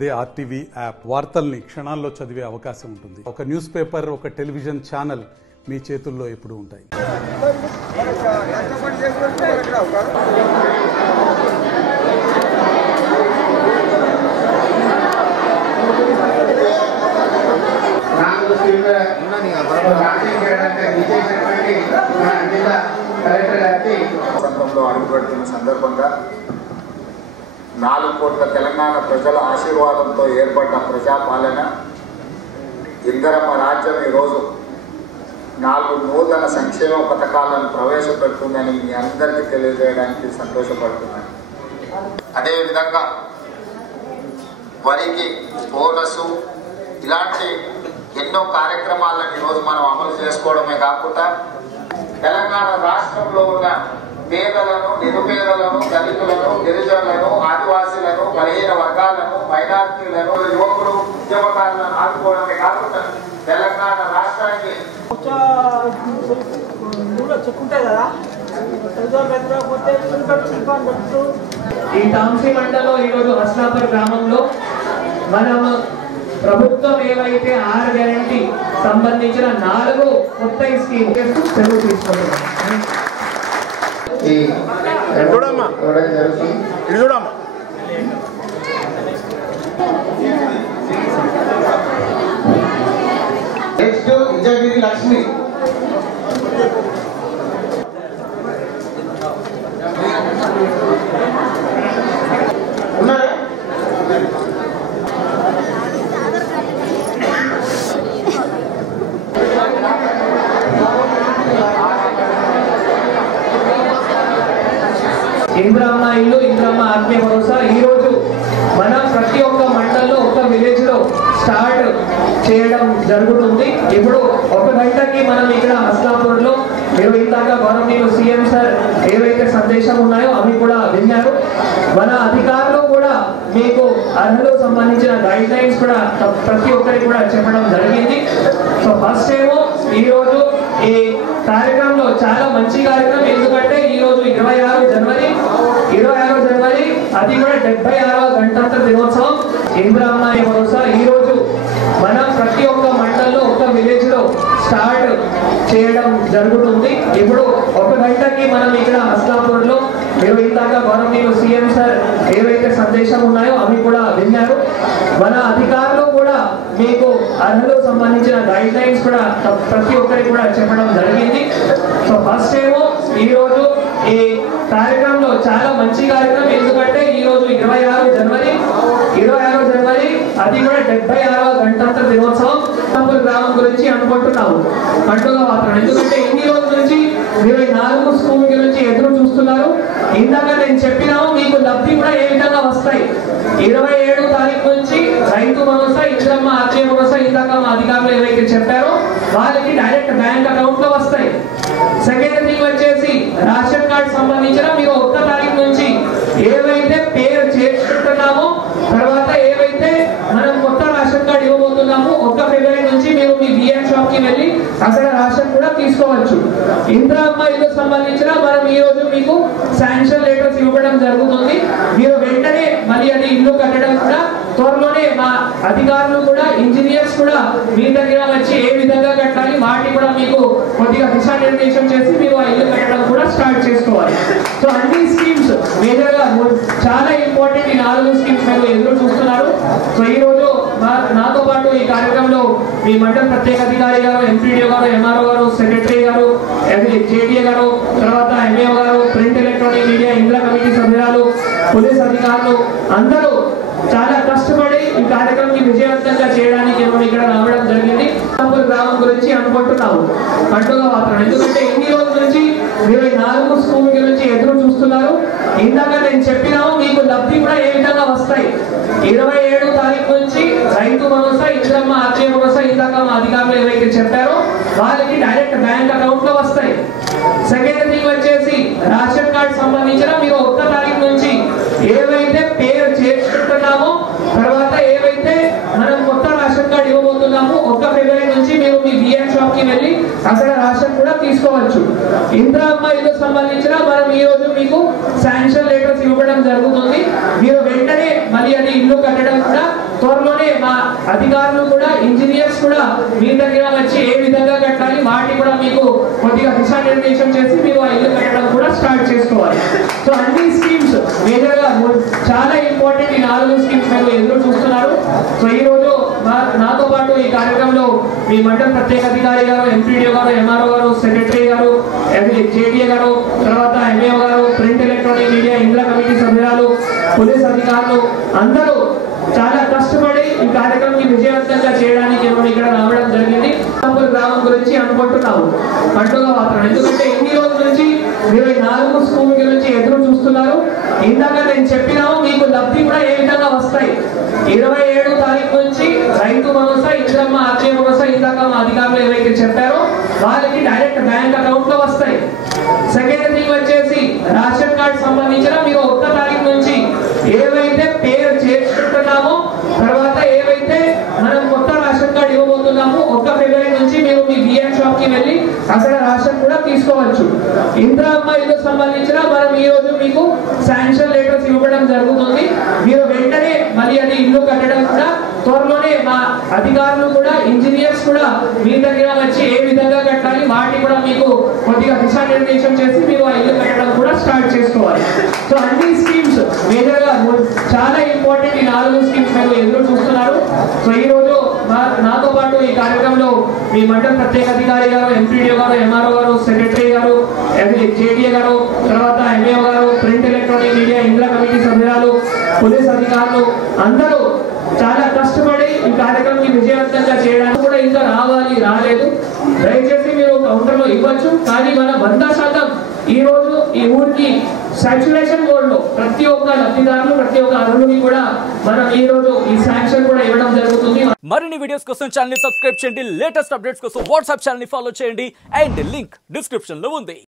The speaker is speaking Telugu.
అదే ఆర్టీవీ యాప్ వార్తల్ని క్షణాల్లో చదివే అవకాశం ఉంటుంది. ఒక న్యూస్ పేపర్, ఒక టెలివిజన్ ఛానల్ మీ చేతుల్లో ఎప్పుడూ ఉంటాయి. అడుగుపెడుతున్న సందర్భంగా 4 కోట్ల తెలంగాణ ప్రజల ఆశీర్వాదంతో ఏర్పడ్డ ప్రజాపాలన ఇందిరమ్మ రాజ్యం ఈరోజు 4 నూతన సంక్షేమ పథకాలను ప్రవేశపెడుతుందని మీ అందరికీ తెలియజేయడానికి సంతోషపడుతున్నాను. అదేవిధంగా వరికి బోనసు ఇలాంటి ఎన్నో కార్యక్రమాలను ఈరోజు మనం అమలు చేసుకోవడమే కాకుండా తెలంగాణ రాష్ట్రంలో ఉన్న పేదలను, నిరుపేదలను, దళితులను, గిరిజనులను, ఆదివాసీలను, బలహీన వర్గాలను, మైనారిటీలను, యువకులు, ఉద్యమకారులను ఆదుకోవడమే కాకుండా తెలంగాణ రాష్ట్రానికి ఈ తాంసీ మండలంలో ఈరోజు హస్నాపూర్ గ్రామంలో మనం ప్రభుత్వం ఏవైతే 6 గ్యారెంటీ సంబంధించిన 4 కొత్త స్కీమ్ తెలుగు తీసుకుంటున్నాం. నెక్స్ట్ విజయగిరి లక్ష్మి ఉన్నారా? ఇంద్రమ్మ ఇల్లు, ఇంద్రమ్మ ఆత్మీయ భరోసా ఈ రోజు మనం ప్రతి ఒక్క మండలంలో, ఒక్క విలేజ్ లో స్టార్ట్ చేయడం జరుగుతుంది. ఇప్పుడు 1 గంటకి మనం ఇక్కడ హస్నాపూర్ లో మీరు ఇందాక గవర్నమెంట్ సీఎం సార్ ఏవైతే సందేశం ఉన్నాయో అవి కూడా విన్నారు. మన అధికారులు కూడా మీకు అర్హులకు సంబంధించిన గైడ్ లైన్స్ కూడా ప్రతి ఒక్కరికి కూడా చెప్పడం జరిగింది. సో ఫస్ట్ ఏమో ఈ రోజు ఈ కార్యక్రమంలో చాలా మంచి కార్యక్రమం. ఎందుకంటే ఈ రోజు 26 జనవరి అది కూడా 76వ గణతంత్ర దినోత్సవం. ఇంద్రమ్మ భరోసా ఈ రోజు మనం ప్రతి ఒక్క మండలంలో, ఒక్క విలేజ్ లో స్టార్ట్ చేయడం జరుగుతుంది. ఇప్పుడు 1 గంటకి మనం ఇక్కడ హస్నాపూర్ లో మీరు ఇందాక గవర్నమెంట్ సీఎం సార్ ఏవైతే సందేశం ఉన్నాయో అవి కూడా విన్నారు. మన అధికారులు కూడా మీకు అర్హులకు సంబంధించిన గైడ్ లైన్స్ కూడా ప్రతి ఒక్కరికి కూడా చెప్పడం జరిగింది. సో ఫస్ట్ ఏమో ఈ రోజు ఈ కార్యక్రమంలో చాలా మంచి కార్యక్రమం. ఎందుకంటే ఈ రోజు 26 జనవరి అది కూడా 76వ గణతంత్ర దినోత్సవం. గ్రామం గురించి అనుకుంటున్నాము పండుగ వాతావరణం. ఎందుకంటే ఇన్ని రోజుల నుంచి 24 స్కూల్ గురించి ఎదురు చూస్తున్నారు. ఇందాక నేను చెప్పినాము మీకు లబ్ధి కూడా ఏ విధంగా వస్తాయి. 27 తారీఖు నుంచి రైతు భరోసా, ఇంద్రమ్మ ఆత్మీయ భరోసా ఇందాక మా అధికారులు ఏవైతే చెప్పారో వాళ్ళకి డైరెక్ట్ బ్యాంక్ అకౌంట్ లో వస్తాయి. సెకండ్ థింగ్ వచ్చేసి రేషన్ కార్డు సంబంధించిన మీరు 1 తారీఖు నుంచి ఏవైతే పేరు చేర్చుకుంటున్నామో, తర్వాత ఏవైతే మనం కొత్త రేషన్ కార్డు ఇవ్వబోతున్నామో 1 ఫిబ్రవరి నుంచి మీరు మీ బిఎం షాప్ కి వెళ్ళి అక్కడ రేషన్ కూడా తీసుకోవచ్చు. ఇంద్రమ్మ ఇల్లు సంబంధించిన మనం ఈ రోజు మీకు శాంక్షన్ లెటర్స్ ఇవ్వడం జరుగుతుంది. మీరు వెంటనే మళ్ళీ అది ఇల్లు కట్టడం కూడా త్వరలోనే మా అధికారులు కూడా, ఇంజనీర్స్ కూడా మీ దగ్గర వచ్చి ఏ విధంగా కట్టాలి వాటి కూడా మీకు కొద్దిగా దిశానిర్దేశం చేసి మీరు ఆ ఇల్లు కట్టడం కూడా స్టార్ట్ చేసుకోవాలి. సో అన్ని స్కీమ్స్ మేజర్ గా చాలా ఇంపార్టెంట్. ఈ 4 స్కీమ్స్ మీరు ఎదురు చూస్తున్నారు. సో ఈ రోజు నాతో పాటు ఈ కార్యక్రమంలో మీ మండల ప్రత్యేక అధికారి గారు, ఎంపీడీఓ గారు, ఎంఆర్ఓ గారు, సెక్రటరీ గారు, జేడీఏ గారు, తర్వాత ఎంఏఓ గారు, print electronic media, Indra committee సభ్యురాలు, పోలీస్ అధికారులు అందరూ చాలా కష్టపడి ఈ కార్యక్రమాన్ని విజయవంతంగా చేయడానికి మనం ఇక్కడ రావడం జరిగింది. గ్రామం గురించి అనుకుంటున్నాము పండుగ వాతావరణం. ఎందుకంటే ఇన్ని రోజుల నుంచి 24 స్కూల్ గురించి ఎదురు చూస్తున్నారు. ఇందాక నేను చెప్పినాము మీకు లబ్ధి కూడా ఏ విధంగా వస్తాయి. 27 తారీఖు నుంచి రైతు భరోసా, ఇంద్రమ్మ ఆత్మీయ భరోసా ఇందాక మా అధికారులు ఏవైతే చెప్పారో వాళ్ళకి డైరెక్ట్ బ్యాంక్ అకౌంట్ లో వస్తాయి. సెకండ్ థింగ్ వచ్చేసి రేషన్ కార్డు సంబంధించిన మీరు 1 తారీఖు నుంచి ఏవైతే పేరు చేర్చుకుంటున్నామో, తర్వాత ఏవైతే మనం కొత్త రేషన్ కార్డు ఇవ్వబోతున్నామో 1 ఫిబ్రవరి నుంచి మీరు మీ బిఎం షాప్ కి వెళ్ళి అక్కడ రేషన్ కూడా తీసుకోవచ్చు. ఇంద్రమ్మ ఇల్లు సంబంధించిన మనం ఈ రోజు మీకు శాంక్షన్ లెటర్స్ ఇవ్వడం జరుగుతుంది. మీరు వెంటనే మళ్ళీ అది ఇల్లు కట్టడం కూడా అధికారులు కూడా ఇంజనీర్స్ కూడా మీ దగ్గర వచ్చి ఏ విధంగా కట్టాలి వాటి కూడా మీకు కొద్దిగా దిశానిర్దేశం చేసి మీరు ఆ ఇల్లు కట్టడం కూడా స్టార్ట్ చేసుకోవాలి. సో అన్ని స్కీమ్స్ మేజర్ గా చాలా ఇంపార్టెంట్ ఈ 4 స్కీమ్స్ మీరు ఎదురు చూస్తున్నారు. సో ఈ రోజు నాతో పాటు ఈ కార్యక్రమంలో మీ మండల ప్రత్యేక అధికారి గారు, ఎంపీడీఓ గారు, ఎంఆర్ఓ గారు, సెక్రటరీ గారు, జేడీఏ గారు, తర్వాత ఎంఏఓ గారు, print electronic media Indra committee సభ్యులు, పోలీస్ అధికారులు అందరూ చాలా కష్టపడి ఈ కార్యక్రమం విజయవంతంగా చేయడానికి ఇక్కడ రావడం జరిగింది. గ్రామం గురించి అనుకుంటున్నాము పండుగ వాతావరణం. ఎందుకంటే ఎన్ని రోజుల నుంచి 24 స్కూల్ గురించి ఎదురు చూస్తున్నారు. ఇందాక నేను చెప్పినాము మీకు లబ్ధి కూడా ఏ విధంగా వస్తాయి. 27 తారీఖు నుంచి రైతు భరోసా, ఇంద్రమ్మ ఆర్జే భరోసా ఇందాక మా అధికారులు ఏవైతే చెప్పారో వాళ్ళకి డైరెక్ట్ బ్యాంక్ అకౌంట్ లో వస్తాయి. సెకండ్ థింగ్ వచ్చేసి రేషన్ కార్డు సంబంధించిన మీరు 1 తారీఖు నుంచి ఏవైతే పేరు చేర్చుకుంటున్నామో తర్వాత ఏవైతే మనం కొత్త రేషన్ కార్డు ఇవ్వబోతున్నామో 1 ఫిబ్రవరి నుంచి మీరు మీ బిఎం షాప్ కి వెళ్ళి అక్కడ రేషన్ కూడా తీసుకోవచ్చు. ఇంద్రమ్మ ఇల్లు సంబంధించిన మనం ఈ రోజు మీకు శాంక్షన్ లెటర్స్ ఇవ్వడం జరుగుతుంది. మీరు వెంటనే మళ్ళీ అది ఇల్లు కట్టడం కూడా త్వరలోనే మా అధికారులు కూడా ఇంజనీర్స్ కూడా మీ దగ్గర వచ్చి ఏ విధంగా కట్టాలి వాటి కూడా మీకు కొద్దిగా దిశానిర్దేశం చేసి మీరు ఆ ఇల్లు కట్టడం కూడా స్టార్ట్ చేసుకోవాలి. సో అన్ని స్కీమ్స్ మేజర్ గా చాలా ఇంపార్టెంట్ ఈ 4 స్కీమ్స్ మీరు ఎదురు చూస్తున్నారు. సో ఈ రోజు నాతో పాటు ఈ కార్యక్రమంలో మీ మండల ప్రత్యేక అధికారి గారు, ఎంపీడీఓ గారు, ఎంఆర్ఓ గారు, సెక్రటరీ గారు, జేడీఏ గారు, తర్వాత ఎంఏఓ గారు, print electronic media Indra committee సభ్యులు, పోలీస్ అధికారులు అందరూ చాలా కష్టపడి ఈ కార్యక్రమం విజయవంతంగా చేయడానికి కూడా ఇంకా రాలేదు. దయచేసి మీరు కౌంటర్ లో ఇవ్వచ్చు. కానీ మన 100% ఈ రోజు ఈ ఊరికి సాచ్యురేషన్ మోడ్ లో ప్రతి ఒక్క లబ్ధిదారులు, ప్రతి ఒక్క అర్హుడికి కూడా మనం ఈ రోజు ఈ శాంక్షన్ కూడా ఇవ్వడం జరుగుతుంది. మరిన్ని వీడియోస్ కోసం ఛానల్ ని సబ్స్క్రైబ్ చేయండి. లేటెస్ట్ అప్డేట్స్ కోసం వాట్సాప్ ఛానల్ ని ఫాలో చేయండి. అండ్ లింక్ డిస్క్రిప్షన్ లో ఉంది.